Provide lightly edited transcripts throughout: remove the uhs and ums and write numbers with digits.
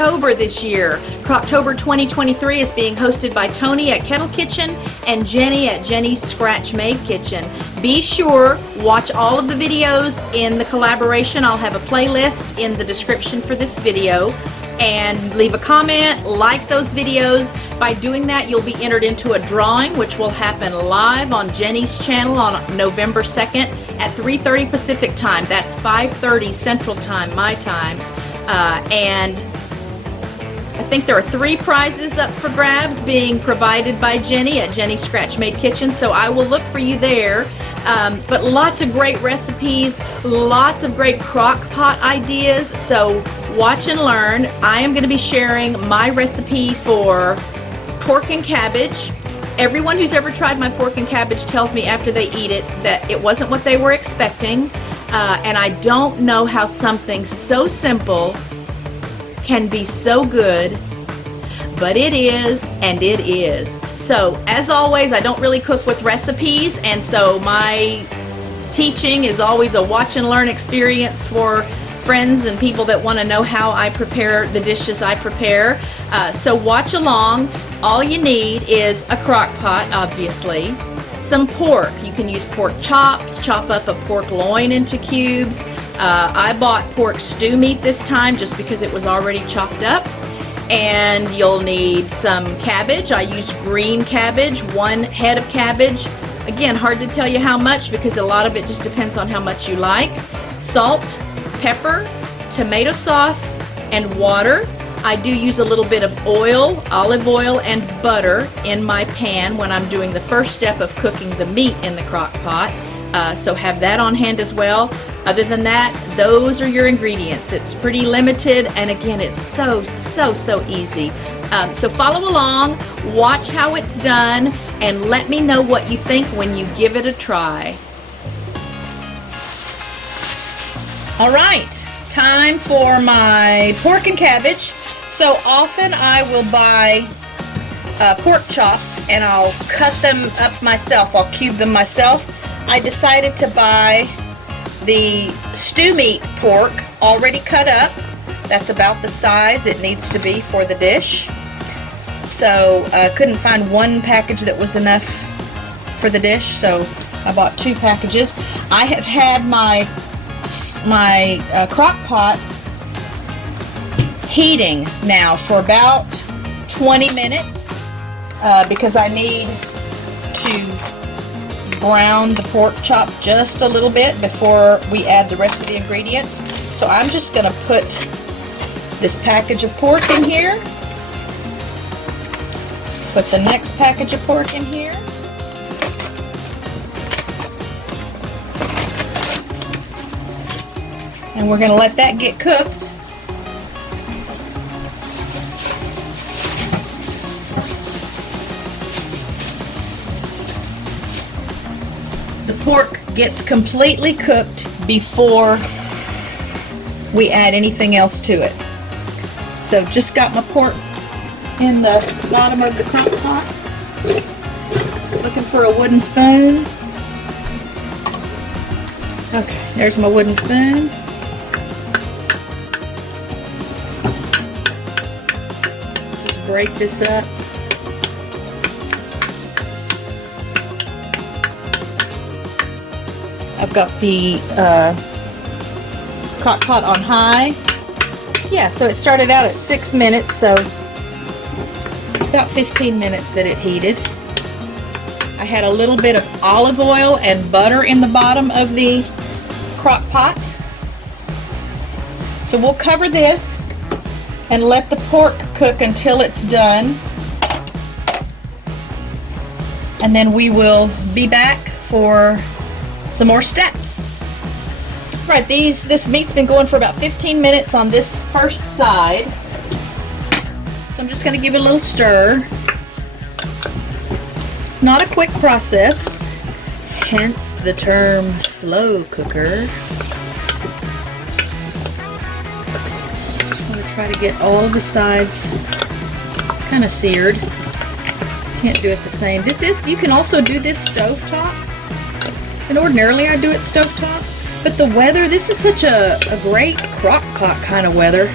Crocktober this year. Crocktober 2023 is being hosted by Tony at Kettle Kitchen and Jenny at Jenny's Scratch Made Kitchen. Be sure, watch all of the videos in the collaboration. I'll have a playlist in the description for this video. And leave a comment, like those videos. By doing that, you'll be entered into a drawing, which will happen live on Jenny's channel on November 2nd at 3:30 Pacific time. That's 5:30 Central Time, my time. And I think there are 3 prizes up for grabs being provided by Jenny at Jenny's Scratch Made Kitchen, so I will look for you there. But lots of great recipes, lots of great crock pot ideas, so watch and learn. I am going to be sharing my recipe for pork and cabbage. Everyone who's ever tried my pork and cabbage tells me after they eat it that it wasn't what they were expecting, and I don't know how something so simple can be so good, but it is, and it is. So as always, I don't really cook with recipes, and so my teaching is always a watch and learn experience for friends and people that want to know how I prepare the dishes I prepare. So watch along. All you need is a crock pot, obviously, some pork. You can use pork chops, chop up a pork loin into cubes. I bought pork stew meat this time just because it was already chopped up. And you'll need some cabbage. I use green cabbage, 1 head of cabbage. Again, hard to tell you how much because a lot of it just depends on how much you like. Salt, pepper, tomato sauce, and water. I do use a little bit of oil, olive oil, and butter in my pan when I'm doing the first step of cooking the meat in the crock pot. So have that on hand as well. Other than that, those are your ingredients. It's pretty limited, and again, it's so easy. So follow along, watch how it's done, and let me know what you think when you give it a try. All right, time for my pork and cabbage. So often I will buy pork chops and I'll cut them up myself. I'll cube them myself. I decided to buy the stew meat pork already cut up. That's about the size it needs to be for the dish. So I couldn't find 1 package that was enough for the dish, so I bought 2 packages. I have had my crock pot heating now for about 20 minutes because I need to brown the pork chop just a little bit before we add the rest of the ingredients. So I'm just going to put this package of pork in here, put the next package of pork in here, and we're going to let that get cooked. The pork gets completely cooked before we add anything else to it. So just got my pork in the bottom of the crock pot. Looking for a wooden spoon. Okay, there's my wooden spoon. Just break this up. I've got the crock pot on high. Yeah, so it started out at 6 minutes, so about 15 minutes that it heated. I had a little bit of olive oil and butter in the bottom of the crock pot. So we'll cover this and let the pork cook until it's done. And then we will be back for some more steps. Right, this meat's been going for about 15 minutes on this first side. So I'm just going to give it a little stir. Not a quick process, hence the term slow cooker. I'm going to try to get all of the sides kind of seared. Can't do it the same. You can also do this stovetop. And ordinarily I do it stovetop, but the weather, this is such a great crock pot kind of weather.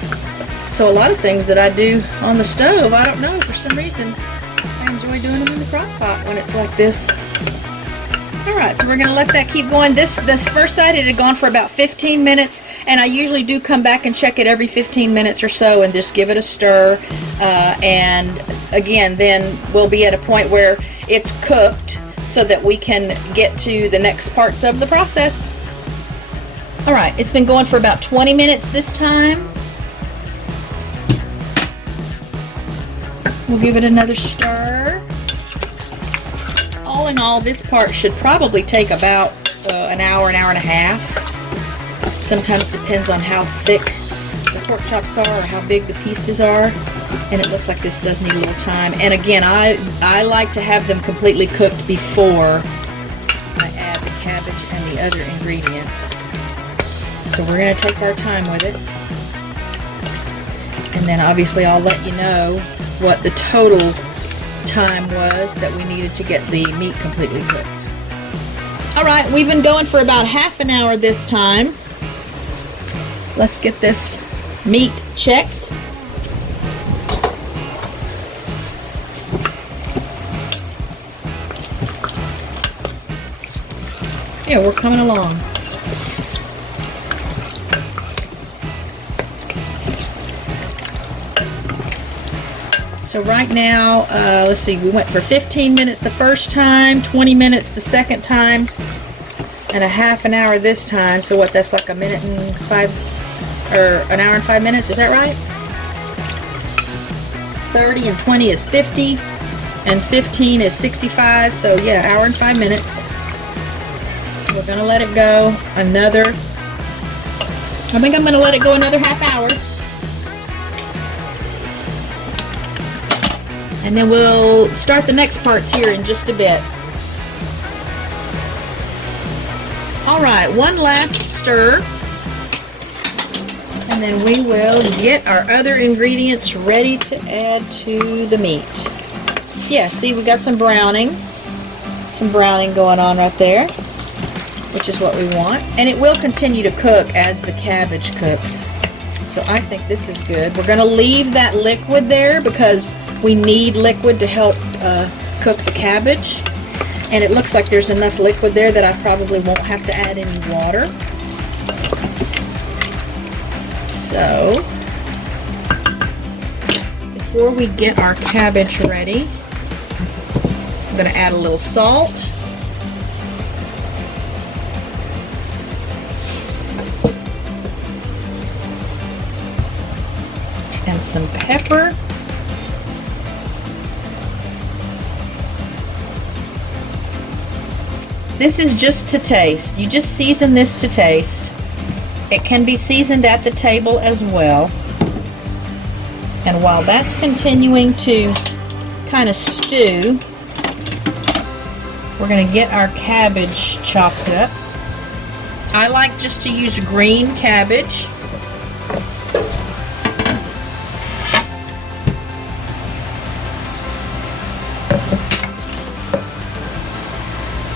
So a lot of things that I do on the stove, I don't know, for some reason, I enjoy doing them in the crock pot when it's like this. Alright, so we're going to let that keep going. This first side, it had gone for about 15 minutes, and I usually do come back and check it every 15 minutes or so and just give it a stir. And again, then we'll be at a point where it's cooked so that we can get to the next parts of the process. Alright, it's been going for about 20 minutes this time. We'll give it another stir. All in all, this part should probably take about an hour and a half. Sometimes depends on how thick the pork chops are or how big the pieces are. And it looks like this does need a little time. And again, I like to have them completely cooked before I add the cabbage and the other ingredients. So we're going to take our time with it. And then obviously I'll let you know what the total time was that we needed to get the meat completely cooked. Alright, we've been going for about half an hour this time. Let's get this meat checked. Yeah, we're coming along. So right now, let's see, we went for 15 minutes the first time, 20 minutes the second time, and a half an hour this time. So what, that's like an hour and 5 minutes, is that right? 30 and 20 is 50, and 15 is 65, so yeah, hour and 5 minutes. We're gonna let it go another, I think I'm gonna let it go another half hour. And then we'll start the next parts here in just a bit. Alright, one last stir. And then we will get our other ingredients ready to add to the meat. Yeah, see, we got some browning. Some browning going on right there, which is what we want. And it will continue to cook as the cabbage cooks. So I think this is good. We're going to leave that liquid there because we need liquid to help cook the cabbage. And it looks like there's enough liquid there that I probably won't have to add any water. So, before we get our cabbage ready, I'm going to add a little salt. And some pepper. This is just to taste. You just season this to taste. It can be seasoned at the table as well. And while that's continuing to kind of stew, we're going to get our cabbage chopped up. I like just to use green cabbage.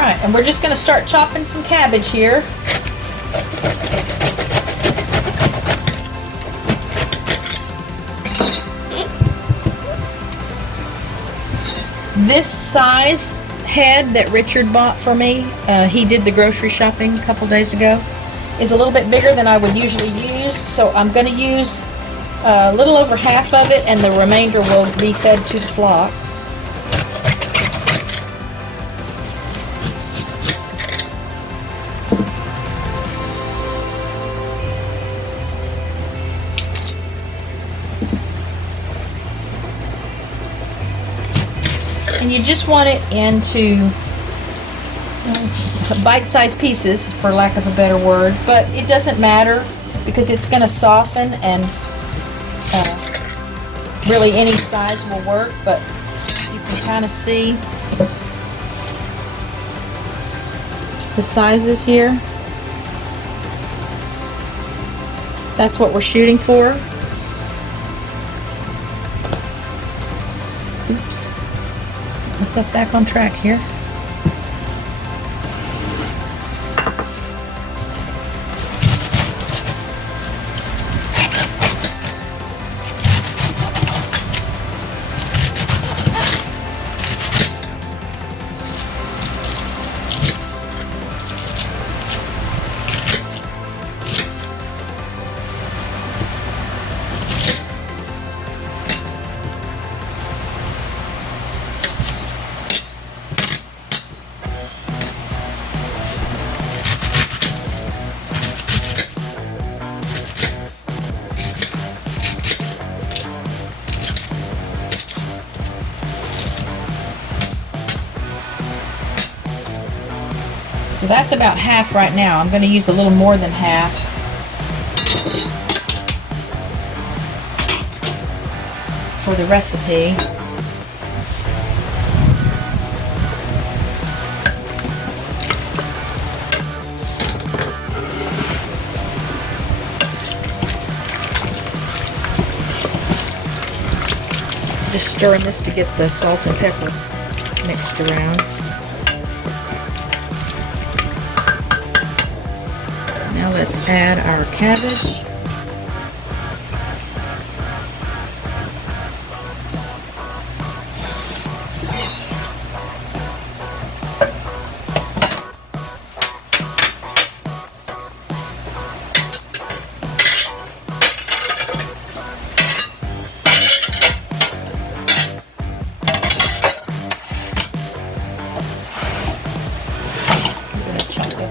Alright, and we're just going to start chopping some cabbage here. This size head that Richard bought for me, he did the grocery shopping a couple days ago, is a little bit bigger than I would usually use, so I'm going to use a little over half of it, and the remainder will be fed to the flock. And you just want it into bite-sized pieces, for lack of a better word, but it doesn't matter because it's going to soften, and really any size will work, but you can kind of see the sizes here. That's what we're shooting for. Oops. Myself back on track here. So that's about half right now. I'm going to use a little more than half. For the recipe. Just stirring this to get the salt and pepper mixed around. Now let's add our cabbage.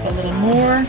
A little more.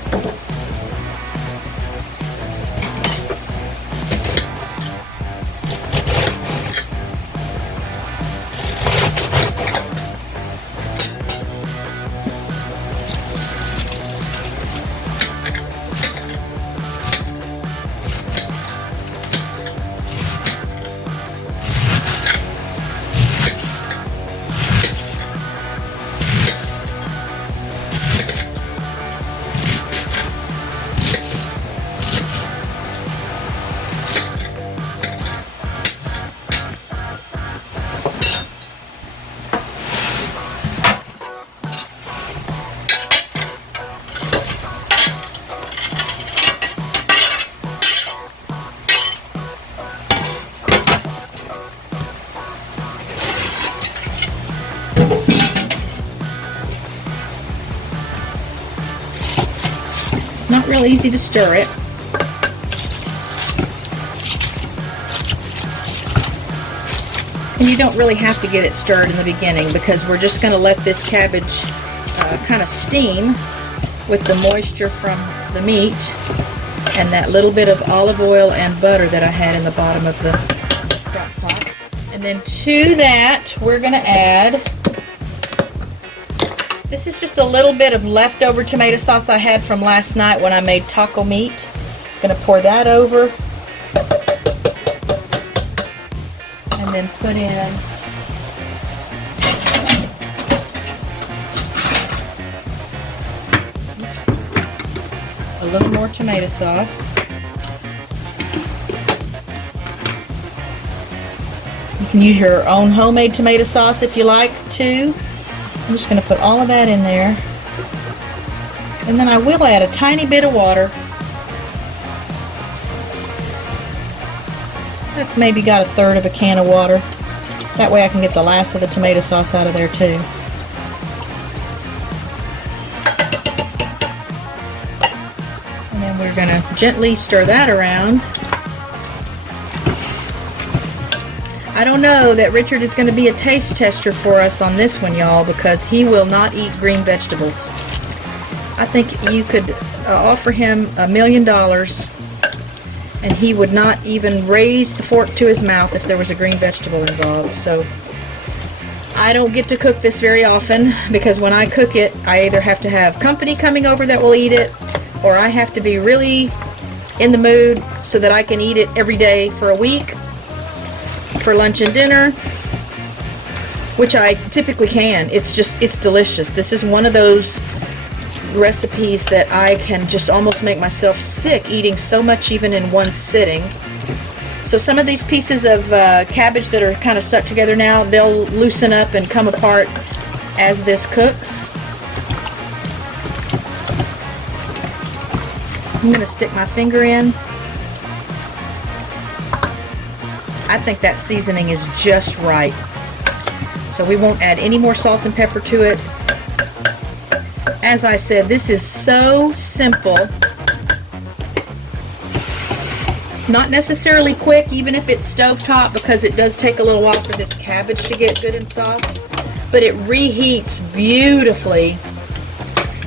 Not real easy to stir it. And you don't really have to get it stirred in the beginning because we're just going to let this cabbage kind of steam with the moisture from the meat and that little bit of olive oil and butter that I had in the bottom of the crock pot. And then to that we're going to add, this is just a little bit of leftover tomato sauce I had from last night when I made taco meat. I'm going to pour that over. And then put in a little more tomato sauce. You can use your own homemade tomato sauce if you like to. I'm just going to put all of that in there. And then I will add a tiny bit of water. That's maybe got 1/3 of a can of water. That way I can get the last of the tomato sauce out of there too. And then we're going to gently stir that around. I don't know that Richard is going to be a taste tester for us on this one, y'all, because he will not eat green vegetables. I think you could offer him $1 million and he would not even raise the fork to his mouth if there was a green vegetable involved. So I don't get to cook this very often because when I cook it, I either have to have company coming over that will eat it, or I have to be really in the mood so that I can eat it every day for a week for lunch and dinner, which I typically can. It's delicious. This is one of those recipes that I can just almost make myself sick eating so much even in one sitting. So some of these pieces of cabbage that are kind of stuck together now, they'll loosen up and come apart as this cooks. I'm going to stick my finger in. I think that seasoning is just right. So we won't add any more salt and pepper to it. As I said, this is so simple. Not necessarily quick, even if it's stovetop, because it does take a little while for this cabbage to get good and soft. But it reheats beautifully,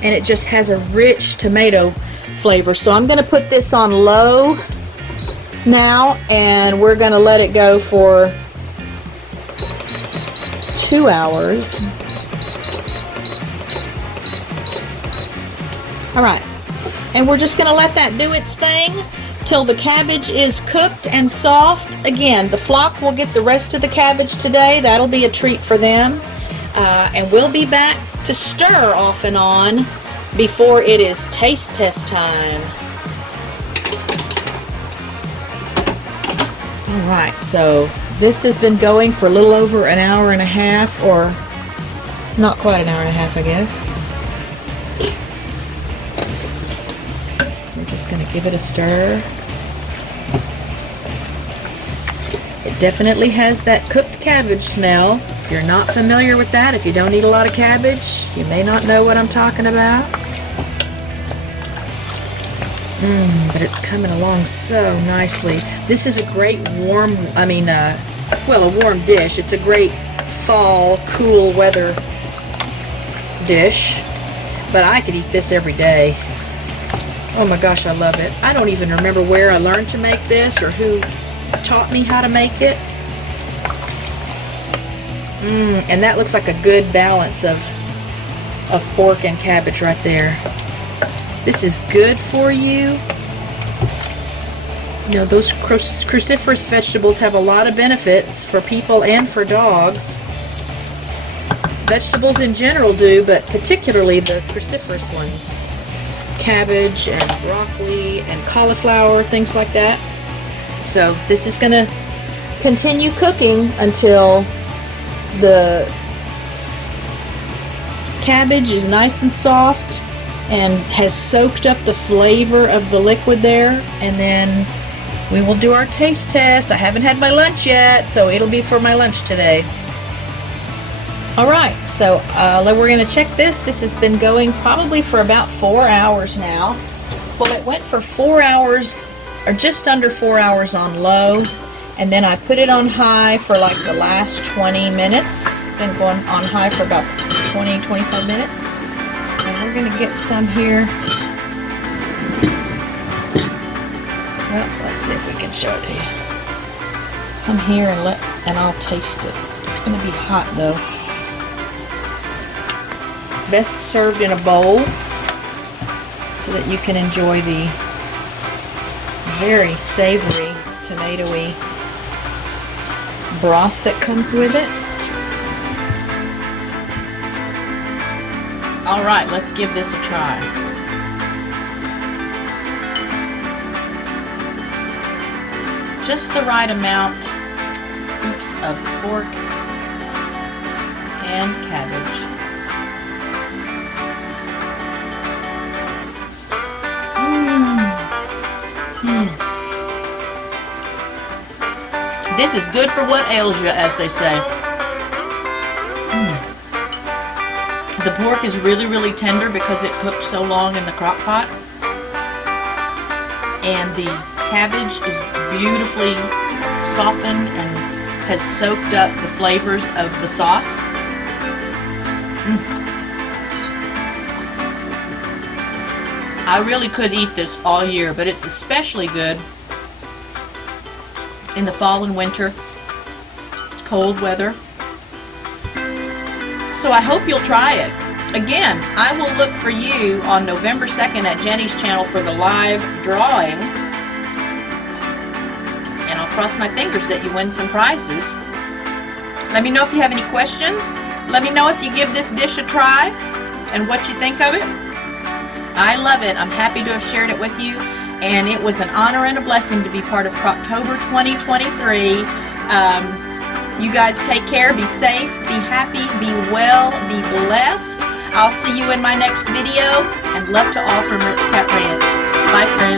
and it just has a rich tomato flavor. So I'm going to put this on low now, and we're going to let it go for 2 hours. All right, and we're just gonna let that do its thing till the cabbage is cooked and soft. Again, the flock will get the rest of the cabbage today. That'll be a treat for them. And we'll be back to stir off and on before it is taste test time. All right, so this has been going for a little over an hour and a half, or not quite an hour and a half, I guess. We're just going to give it a stir. It definitely has that cooked cabbage smell. If you're not familiar with that, if you don't eat a lot of cabbage, you may not know what I'm talking about. But it's coming along so nicely. This is a great warm, well, a warm dish. It's a great fall, cool weather dish. But I could eat this every day. Oh my gosh, I love it. I don't even remember where I learned to make this or who taught me how to make it. And that looks like a good balance of pork and cabbage right there. This is good for you. You know, those cruciferous vegetables have a lot of benefits for people and for dogs. Vegetables in general do, but particularly the cruciferous ones. Cabbage and broccoli and cauliflower, things like that. So this is going to continue cooking until the cabbage is nice and soft and has soaked up the flavor of the liquid there, and then we will do our taste test. I haven't had my lunch yet, so it'll be for my lunch today. Alright, so we're going to check this. This has been going probably for about 4 hours now. Well, it went for 4 hours, or just under 4 hours on low, and then I put it on high for like the last 20 minutes. It's been going on high for about 20-25 minutes. And we're going to get some here. Well, let's see if we can show it to you. Some here, and I'll taste it. It's going to be hot though. Best served in a bowl so that you can enjoy the very savory, tomatoey broth that comes with it. Alright, let's give this a try. Just the right amount, of pork and cabbage. This is good for what ails you, as they say. The pork is really, really tender because it cooked so long in the crock pot. And the cabbage is beautifully softened and has soaked up the flavors of the sauce. I really could eat this all year, but it's especially good in the fall and winter, cold weather. So I hope you'll try it. Again, I will look for you on November 2nd at Jeni's channel for the live drawing. And I'll cross my fingers that you win some prizes. Let me know if you have any questions. Let me know if you give this dish a try and what you think of it. I love it. I'm happy to have shared it with you. And it was an honor and a blessing to be part of Crocktober 2023. You guys take care, be safe, be happy, be well, be blessed. I'll see you in my next video, and love to all from RickKat Ranch. Bye, friends.